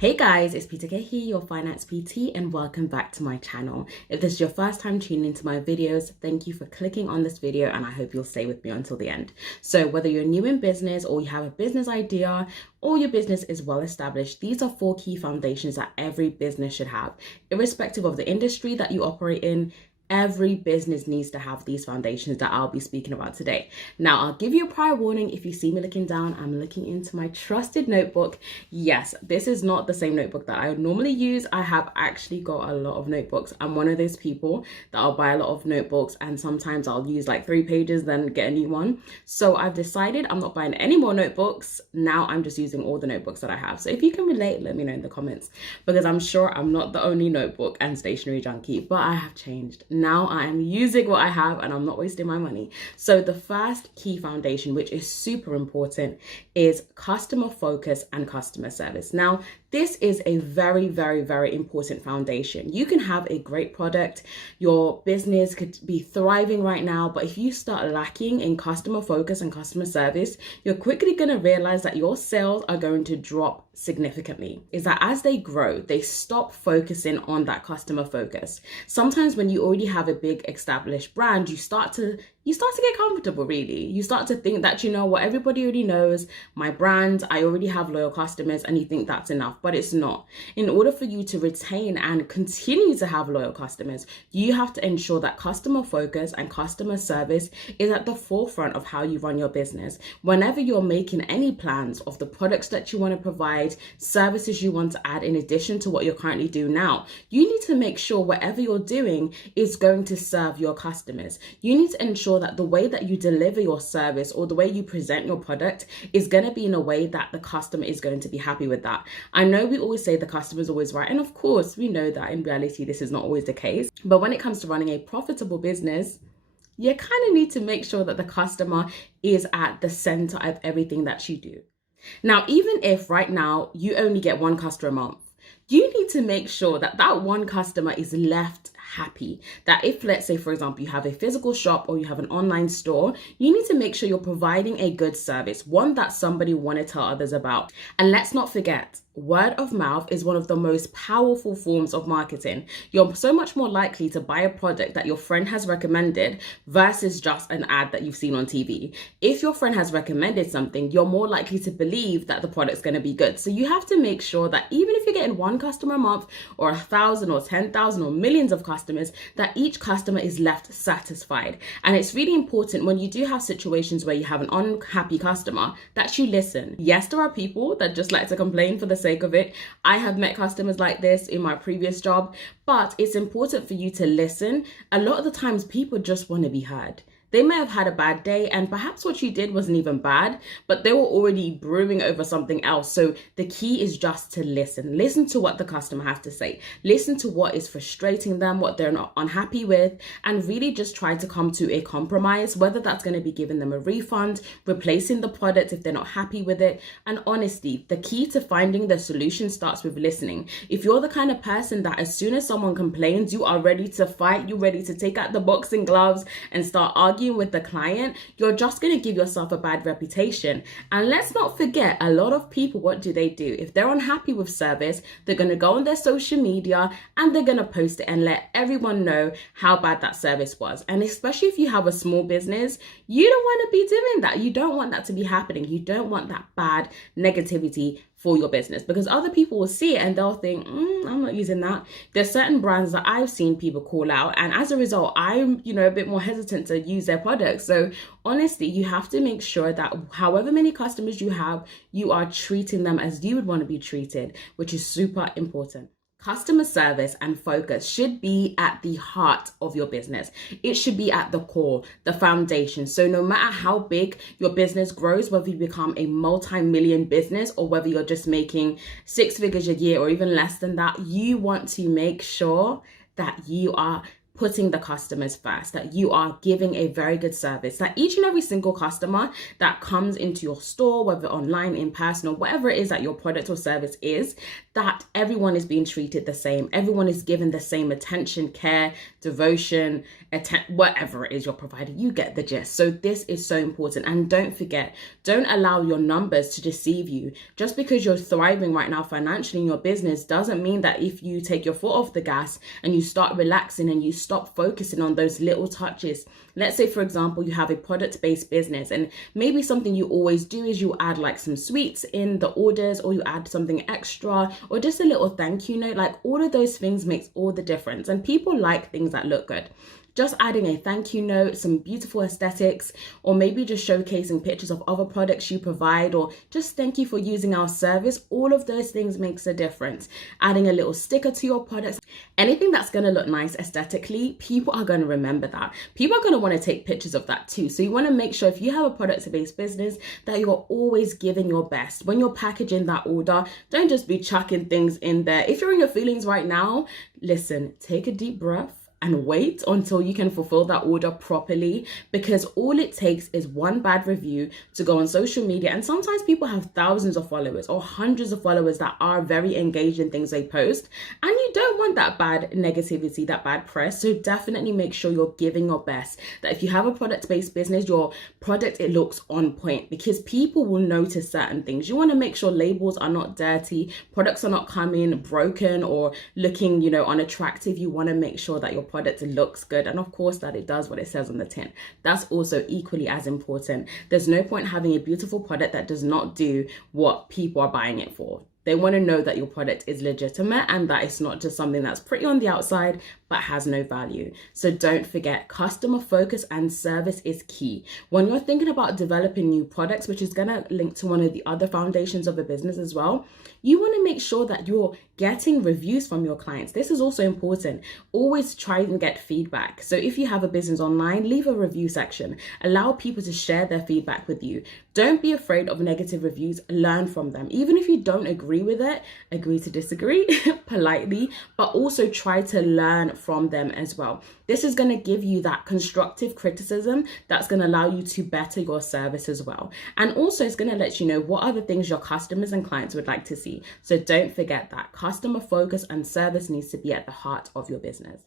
Hey guys, it's Peter K here, your finance PT, and welcome back to my channel. If this is your first time tuning into my videos, thank you for clicking on this video and I hope you'll stay with me until the end. So whether you're new in business or you have a business idea or your business is well established, these are 4 key foundations that every business should have. Irrespective of the industry that you operate in, every business needs to have these foundations that I'll be speaking about today. Now, I'll give you a prior warning. If you see me looking down, I'm looking into my trusted notebook. Yes, this is not the same notebook that I normally use. I have actually got a lot of notebooks. I'm one of those people that I'll buy a lot of notebooks and sometimes I'll use like 3 pages, then get a new one. So I've decided I'm not buying any more notebooks. Now I'm just using all the notebooks that I have. So if you can relate, let me know in the comments, because I'm sure I'm not the only notebook and stationery junkie, but I have changed. Now I am using what I have and I'm not wasting my money. So the first key foundation, which is super important, is customer focus and customer service. Now, this is a very, very, very important foundation. You can have a great product. Your business could be thriving right now, but if you start lacking in customer focus and customer service, you're quickly going to realize that your sales are going to drop significantly. Is that as they grow, they stop focusing on that customer focus. Sometimes when you already have a big established brand, you start to get comfortable, really. You start to think that, you know what, everybody already knows my brand, I already have loyal customers, and you think that's enough, but it's not. In order for you to retain and continue to have loyal customers, you have to ensure that customer focus and customer service is at the forefront of how you run your business. Whenever you're making any plans of the products that you want to provide, services you want to add in addition to what you're currently doing now, you need to make sure whatever you're doing is going to serve your customers. You need to ensure that the way that you deliver your service or the way you present your product is going to be in a way that the customer is going to be happy with that. I know we always say the customer is always right, and of course we know that in reality this is not always the case, but when it comes to running a profitable business, you kind of need to make sure that the customer is at the center of everything that you do. Now, even if right now you only get 1 customer a month, you need to make sure that that 1 customer is left happy. That if, let's say, for example, you have a physical shop or you have an online store, you need to make sure you're providing a good service, one that somebody want to tell others about. And let's not forget, word of mouth is one of the most powerful forms of marketing. You're so much more likely to buy a product that your friend has recommended versus just an ad that you've seen on TV. If your friend has recommended something, you're more likely to believe that the product's going to be good. So you have to make sure that even if you're getting 1 customer a month or 1,000 or 10,000 or millions of customers, that each customer is left satisfied. And it's really important when you do have situations where you have an unhappy customer that you listen. Yes, there are people that just like to complain for the sake of it. I have met customers like this in my previous job, but it's important for you to listen. A lot of the times people just want to be heard. They may have had a bad day and perhaps what you did wasn't even bad, but they were already brewing over something else. So the key is just to listen. Listen to what the customer has to say. Listen to what is frustrating them, what they're not unhappy with, and really just try to come to a compromise, whether that's going to be giving them a refund, replacing the product if they're not happy with it. And honestly, the key to finding the solution starts with listening. If you're the kind of person that as soon as someone complains, you are ready to fight, you're ready to take out the boxing gloves and start arguing with the client, you're just going to give yourself a bad reputation. And let's not forget, a lot of people, what do? If they're unhappy with service, they're going to go on their social media and they're going to post it and let everyone know how bad that service was. And especially if you have a small business, you don't want to be doing that. You don't want that to be happening. You don't want that bad negativity for your business, because other people will see it and they'll think, I'm not using that. There's certain brands that I've seen people call out, and as a result, I'm, a bit more hesitant to use their products. So honestly, you have to make sure that however many customers you have, you are treating them as you would want to be treated, which is super important. Customer service and focus should be at the heart of your business. It should be at the core, the foundation. So no matter how big your business grows, whether you become a multi-million business or whether you're just making 6 figures a year or even less than that, you want to make sure that you are putting the customers first, that you are giving a very good service, that each and every single customer that comes into your store, whether online, in person, or whatever it is that your product or service is, that everyone is being treated the same. Everyone is given the same attention, care, devotion, whatever it is you're providing. You get the gist. So this is so important. And don't forget, don't allow your numbers to deceive you. Just because you're thriving right now financially in your business doesn't mean that if you take your foot off the gas and you start relaxing and you stop focusing on those little touches. Let's say, for example, you have a product-based business, and maybe something you always do is you add like some sweets in the orders, or you add something extra, or just a little thank you note. Like, all of those things makes all the difference, and people like things that look good. Just adding a thank you note, some beautiful aesthetics, or maybe just showcasing pictures of other products you provide, or just thank you for using our service. All of those things makes a difference. Adding a little sticker to your products, anything that's going to look nice aesthetically, people are going to remember that. People are going to want to take pictures of that too. So you want to make sure, if you have a product-based business, that you're always giving your best. When you're packaging that order, don't just be chucking things in there. If you're in your feelings right now, listen, take a deep breath and wait until you can fulfill that order properly, because all it takes is one bad review to go on social media. And sometimes people have thousands of followers or hundreds of followers that are very engaged in things they post, and you don't want that bad negativity, that bad press. So definitely make sure you're giving your best, that if you have a product-based business, your product, it looks on point, because people will notice certain things. You want to make sure labels are not dirty, products are not coming broken or looking, unattractive. You want to make sure that your product looks good, and of course that it does what it says on the tin. That's also equally as important. There's no point having a beautiful product that does not do what people are buying it for. They want to know that your product is legitimate and that it's not just something that's pretty on the outside but has no value. So don't forget, customer focus and service is key. When you're thinking about developing new products, which is going to link to one of the other foundations of a business as well, you want to make sure that you're getting reviews from your clients. This is also important. Always try and get feedback. So if you have a business online, leave a review section. Allow people to share their feedback with you. Don't be afraid of negative reviews. Learn from them. Even if you don't agree with it, agree to disagree politely, but also try to learn from them as well. This is going to give you that constructive criticism that's going to allow you to better your service as well. And also it's going to let you know what other things your customers and clients would like to see. So don't forget that customer focus and service needs to be at the heart of your business.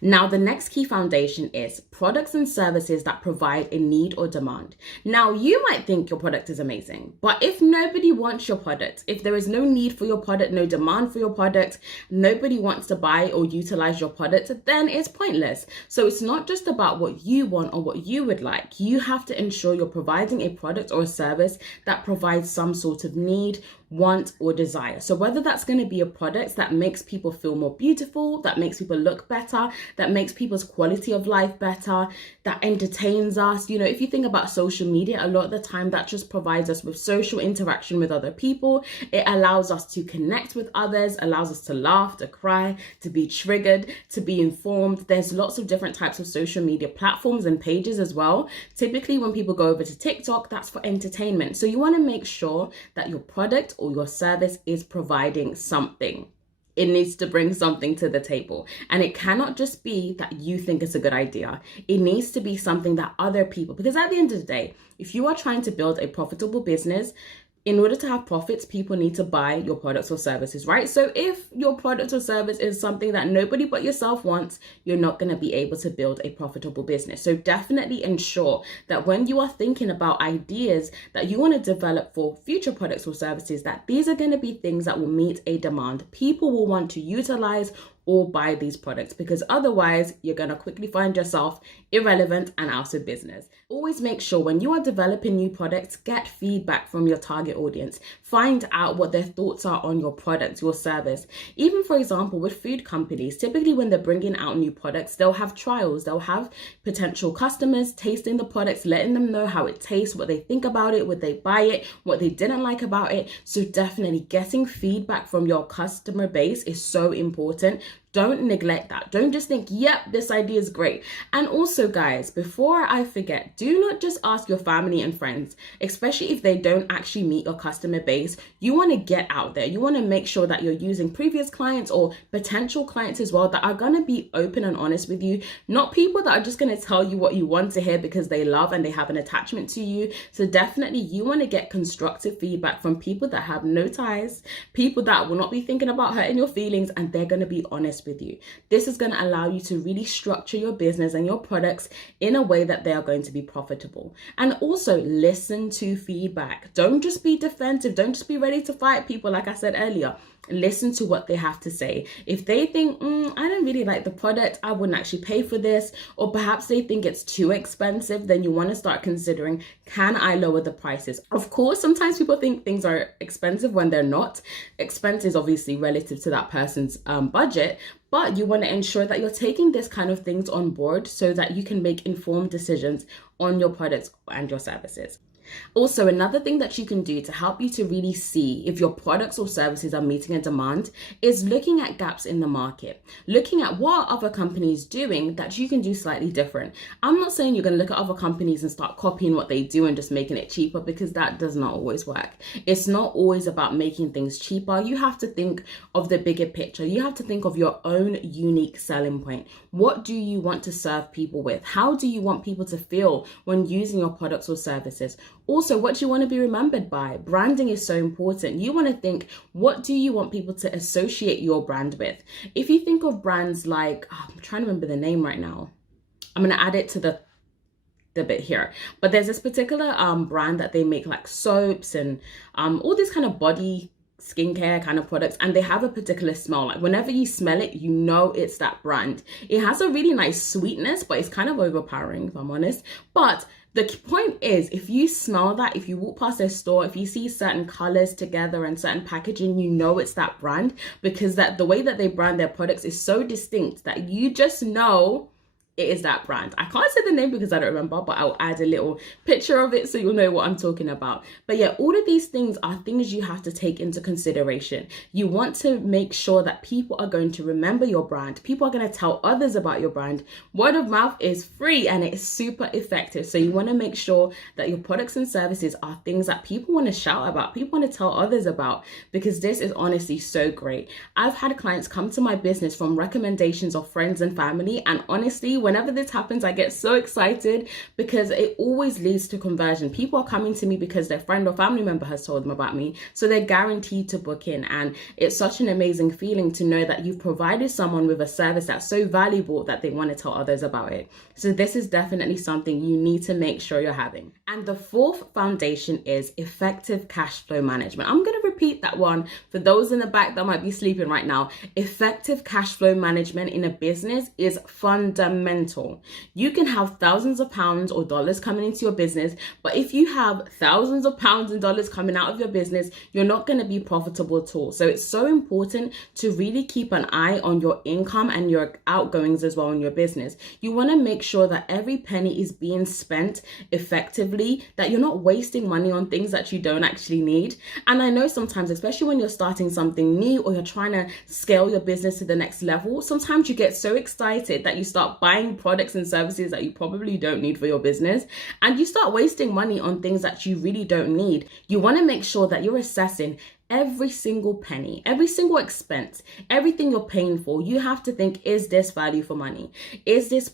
Now, the next key foundation is products and services that provide a need or demand. Now, you might think your product is amazing, but if nobody wants your product, if there is no need for your product, no demand for your product, nobody wants to buy or utilize your product, then it's pointless. So it's not just about what you want or what you would like. You have to ensure you're providing a product or a service that provides some sort of need, want, or desire. So whether that's going to be a product that makes people feel more beautiful, that makes people look better, that makes people's quality of life better, that entertains us. If you think about social media, a lot of the time that just provides us with social interaction with other people. It allows us to connect with others, allows us to laugh, to cry, to be triggered, to be informed. There's lots of different types of social media platforms and pages as well. Typically when people go over to TikTok, that's for entertainment. So you want to make sure that your product or your service is providing something. It needs to bring something to the table. And it cannot just be that you think it's a good idea. It needs to be something that other people, because at the end of the day, if you are trying to build a profitable business, in order to have profits, people need to buy your products or services, right? So if your product or service is something that nobody but yourself wants, you're not going to be able to build a profitable business. So definitely ensure that when you are thinking about ideas that you want to develop for future products or services, that these are going to be things that will meet a demand. People will want to utilize or buy these products, because otherwise you're going to quickly find yourself irrelevant and out of business. Always make sure when you are developing new products, get feedback from your target audience. Find out what their thoughts are on your product, your service. Even for example, with food companies, typically when they're bringing out new products, they'll have trials. They'll have potential customers tasting the products, letting them know how it tastes, what they think about it, would they buy it, what they didn't like about it. So definitely getting feedback from your customer base is so important. Don't neglect that. Don't just think, yep, this idea is great. And also, guys, before I forget, do not just ask your family and friends, especially if they don't actually meet your customer base. You want to get out there. You want to make sure that you're using previous clients or potential clients as well that are going to be open and honest with you, not people that are just going to tell you what you want to hear because they love and they have an attachment to you. So definitely you want to get constructive feedback from people that have no ties, people that will not be thinking about hurting your feelings, and they're going to be honest with you. This is going to allow you to really structure your business and your products in a way that they are going to be profitable. And also listen to feedback. Don't just be defensive. Don't just be ready to fight people. Like I said earlier, listen to what they have to say. If they think, I don't really like the product, I wouldn't actually pay for this, or perhaps they think it's too expensive, then you want to start considering, can I lower the prices? Of course, sometimes people think things are expensive when they're not. Expense is obviously relative to that person's budget, but you want to ensure that you're taking this kind of things on board so that you can make informed decisions on your products and your services. Also, another thing that you can do to help you to really see if your products or services are meeting a demand is looking at gaps in the market, looking at what are other companies doing that you can do slightly different. I'm not saying you're going to look at other companies and start copying what they do and just making it cheaper, because that does not always work. It's not always about making things cheaper. You have to think of the bigger picture. You have to think of your own unique selling point. What do you want to serve people with? How do you want people to feel when using your products or services? Also, what do you want to be remembered by? Branding is so important. You want to think, what do you want people to associate your brand with? If you think of brands like, I'm trying to remember the name right now. I'm going to add it to the bit here. But there's this particular brand that they make like soaps and all these kind of body skincare kind of products, and they have a particular smell. Like whenever you smell it, you know it's that brand. It has a really nice sweetness, but it's kind of overpowering, if I'm honest. But the point is, if you smell that, if you walk past their store, if you see certain colors together and certain packaging, you know it's that brand, because that the way that they brand their products is so distinct that you just know it is that brand. I can't say the name because I don't remember, but I'll add a little picture of it so you'll know what I'm talking about. But yeah, all of these things are things you have to take into consideration. You want to make sure that people are going to remember your brand. People are going to tell others about your brand. Word of mouth is free and it's super effective. So you want to make sure that your products and services are things that people want to shout about, people want to tell others about, because this is honestly so great. I've had clients come to my business from recommendations of friends and family, and honestly, whenever this happens, I get so excited because it always leads to conversion. People are coming to me because their friend or family member has told them about me, so they're guaranteed to book in. And it's such an amazing feeling to know that you've provided someone with a service that's so valuable that they want to tell others about it. So this is definitely something you need to make sure you're having. And the fourth foundation is effective cash flow management. I'm going to repeat that one for those in the back that might be sleeping right now. Effective cash flow management in a business is fundamental. You can have thousands of pounds or dollars coming into your business, but if you have thousands of pounds and dollars coming out of your business, you're not going to be profitable at all. So it's so important to really keep an eye on your income and your outgoings as well in your business. You want to make sure that every penny is being spent effectively, that you're not wasting money on things that you don't actually need. And I know sometimes, especially when you're starting something new or you're trying to scale your business to the next level, sometimes you get so excited that you start buying products and services that you probably don't need for your business, and you start wasting money on things that you really don't need. You want to make sure that you're assessing every single penny, every single expense, everything you're paying for. You have to think, is this value for money? Is this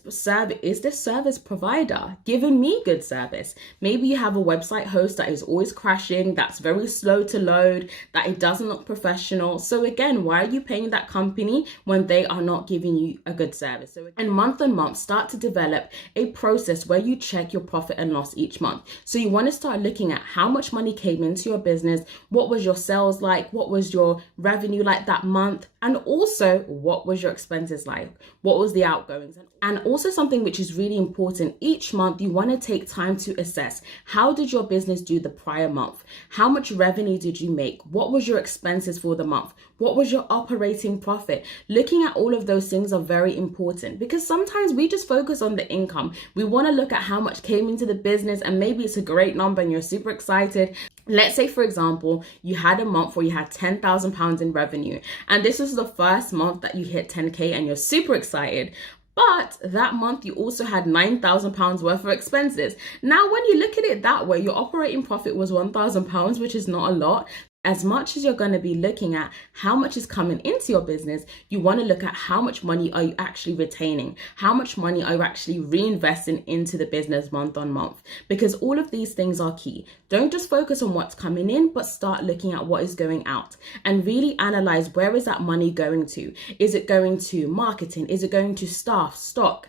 service provider giving me good service? Maybe you have a website host that is always crashing, that's very slow to load, that it doesn't look professional. So again, why are you paying that company when they are not giving you a good service? So again, month on month, start to develop a process where you check your profit and loss each month. So you want to start looking at how much money came into your business, what was your sales like, what was your revenue like that month, and also what was your expenses like, what was the outgoings. And also something which is really important, each month you want to take time to assess, how did your business do the prior month? How much revenue did you make? What was your expenses for the month? What was your operating profit? Looking at all of those things are very important, because sometimes we just focus on the income. We want to look at how much came into the business, and maybe it's a great number and you're super excited. Let's say, for example, you had a month month where you had £10,000 in revenue. And this was the first month that you hit 10K and you're super excited. But that month you also had £9,000 worth of expenses. Now, when you look at it that way, your operating profit was £1,000, which is not a lot. As much as you're going to be looking at how much is coming into your business, you want to look at how much money are you actually retaining? How much money are you actually reinvesting into the business month on month? Because all of these things are key. Don't just focus on what's coming in, but start looking at what is going out and really analyze, where is that money going to? Is it going to marketing? Is it going to staff, stock?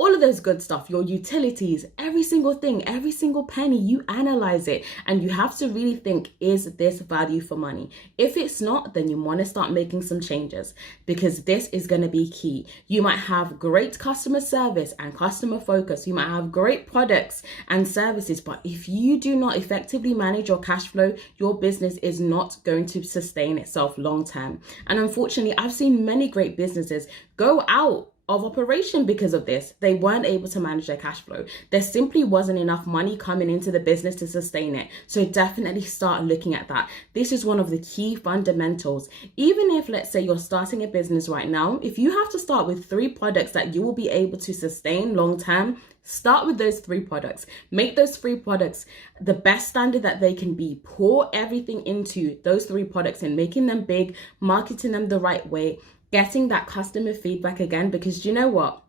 All of those good stuff, your utilities, every single thing, every single penny, you analyze it and you have to really think, is this value for money? If it's not, then you want to start making some changes, because this is going to be key. You might have great customer service and customer focus. You might have great products and services, but if you do not effectively manage your cash flow, your business is not going to sustain itself long term. And unfortunately, I've seen many great businesses go out of operation because of this. They weren't able to manage their cash flow. There simply wasn't enough money coming into the business to sustain it. So definitely start looking at that. This is one of the key fundamentals. Even if, let's say, you're starting a business right now, if you have to start with 3 products that you will be able to sustain long term, start with those 3 products. Make those 3 products the best standard that they can be. Pour everything into those 3 products and making them big, marketing them the right way, getting that customer feedback again, because you know what?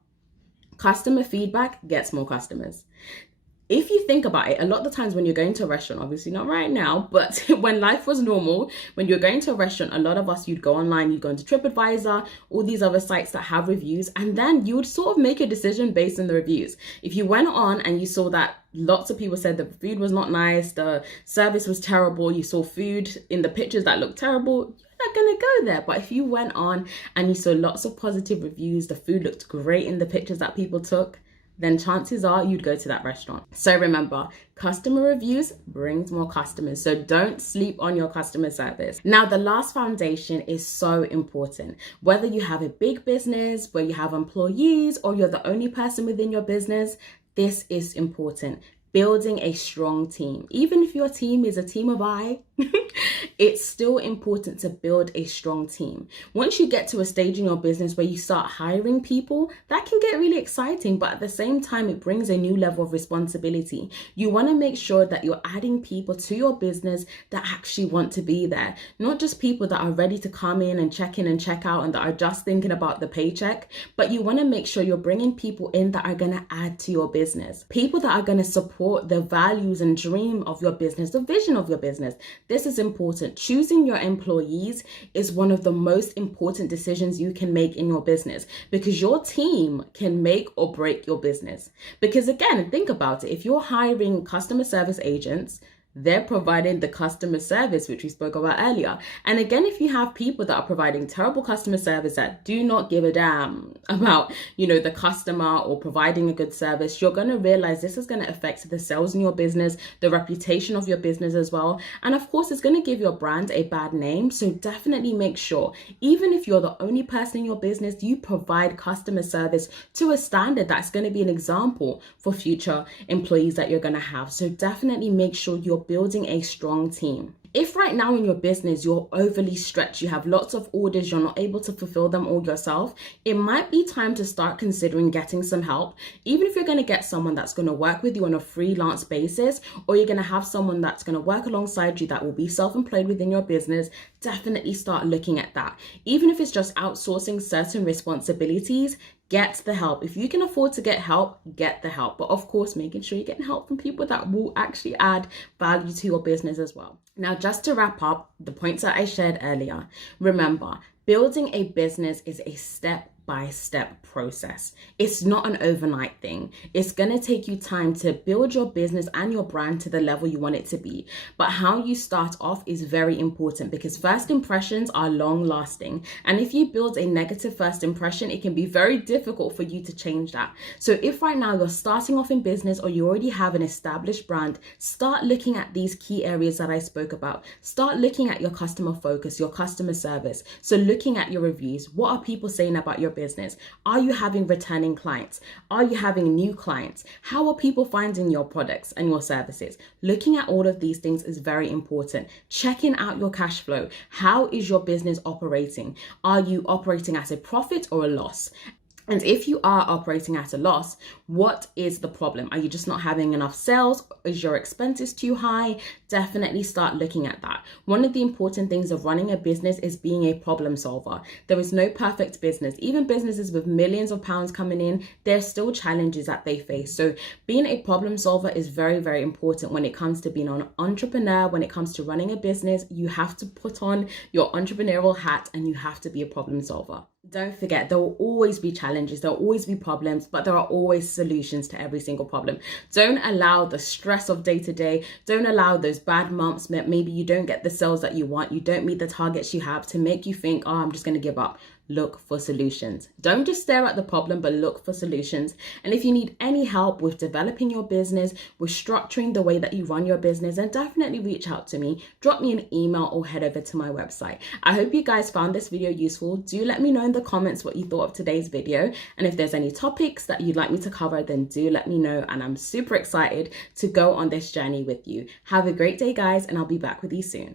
Customer feedback gets more customers. If you think about it, a lot of the times when you're going to a restaurant, obviously not right now, but when life was normal, when you're going to a restaurant, a lot of us, you'd go online, you'd go into TripAdvisor, all these other sites that have reviews, and then you would sort of make a decision based on the reviews. If you went on and you saw that lots of people said the food was not nice, the service was terrible, you saw food in the pictures that looked terrible, not gonna go there. But if you went on and you saw lots of positive reviews, the food looked great in the pictures that people took, then chances are you'd go to that restaurant. So remember, customer reviews brings more customers. So don't sleep on your customer service. Now, the last foundation is so important. Whether you have a big business, where you have employees, or you're the only person within your business, this is important. Building a strong team. Even if your team is a team of I, it's still important to build a strong team. Once you get to a stage in your business where you start hiring people, that can get really exciting, but at the same time, it brings a new level of responsibility. You want to make sure that you're adding people to your business that actually want to be there, not just people that are ready to come in and check out and that are just thinking about the paycheck, but you want to make sure you're bringing people in that are going to add to your business, people that are going to support the values and dream of your business, the vision of your business. This is important. Choosing your employees is one of the most important decisions you can make in your business, because your team can make or break your business. Because again, think about it. If you're hiring customer service agents, they're providing the customer service, which we spoke about earlier. And again, if you have people that are providing terrible customer service that do not give a damn about, the customer or providing a good service, you're going to realize this is going to affect the sales in your business, the reputation of your business as well. And of course, it's going to give your brand a bad name. So definitely make sure, even if you're the only person in your business, you provide customer service to a standard that's going to be an example for future employees that you're going to have. So definitely make sure you're building a strong team. If right now in your business you're overly stretched, you have lots of orders, you're not able to fulfill them all yourself, it might be time to start considering getting some help. Even if you're going to get someone that's going to work with you on a freelance basis, or you're going to have someone that's going to work alongside you that will be self-employed within your business, definitely start looking at that. Even if it's just outsourcing certain responsibilities, get the help. If you can afford to get help, get the help. But of course, making sure you're getting help from people that will actually add value to your business as well. Now, just to wrap up the points that I shared earlier, remember, building a business is a step-by-step process. It's not an overnight thing. It's going to take you time to build your business and your brand to the level you want it to be. But how you start off is very important, because first impressions are long lasting. And if you build a negative first impression, it can be very difficult for you to change that. So if right now you're starting off in business, or you already have an established brand, start looking at these key areas that I spoke about. Start looking at your customer focus, your customer service. So looking at your reviews. What are people saying about your business? Are you having returning clients? Are you having new clients? How are people finding your products and your services? Looking at all of these things is very important. Checking out your cash flow. How is your business operating? Are you operating at a profit or a loss? And if you are operating at a loss, what is the problem? Are you just not having enough sales? Is your expenses too high? Definitely start looking at that. One of the important things of running a business is being a problem solver. There is no perfect business. Even businesses with millions of pounds coming in, there's still challenges that they face. So being a problem solver is very, very important when it comes to being an entrepreneur. When it comes to running a business, you have to put on your entrepreneurial hat and you have to be a problem solver. Don't forget, there will always be challenges, there will always be problems, but there are always solutions to every single problem. Don't allow the stress of day to day, don't allow those bad months that maybe you don't get the sales that you want, you don't meet the targets you have, to make you think, oh, I'm just going to give up. Look for solutions. Don't just stare at the problem, but look for solutions. And if you need any help with developing your business, with structuring the way that you run your business, then definitely reach out to me. Drop me an email or head over to my website. I hope you guys found this video useful. Do let me know in the comments what you thought of today's video. And if there's any topics that you'd like me to cover, then do let me know. And I'm super excited to go on this journey with you. Have a great day, guys, and I'll be back with you soon.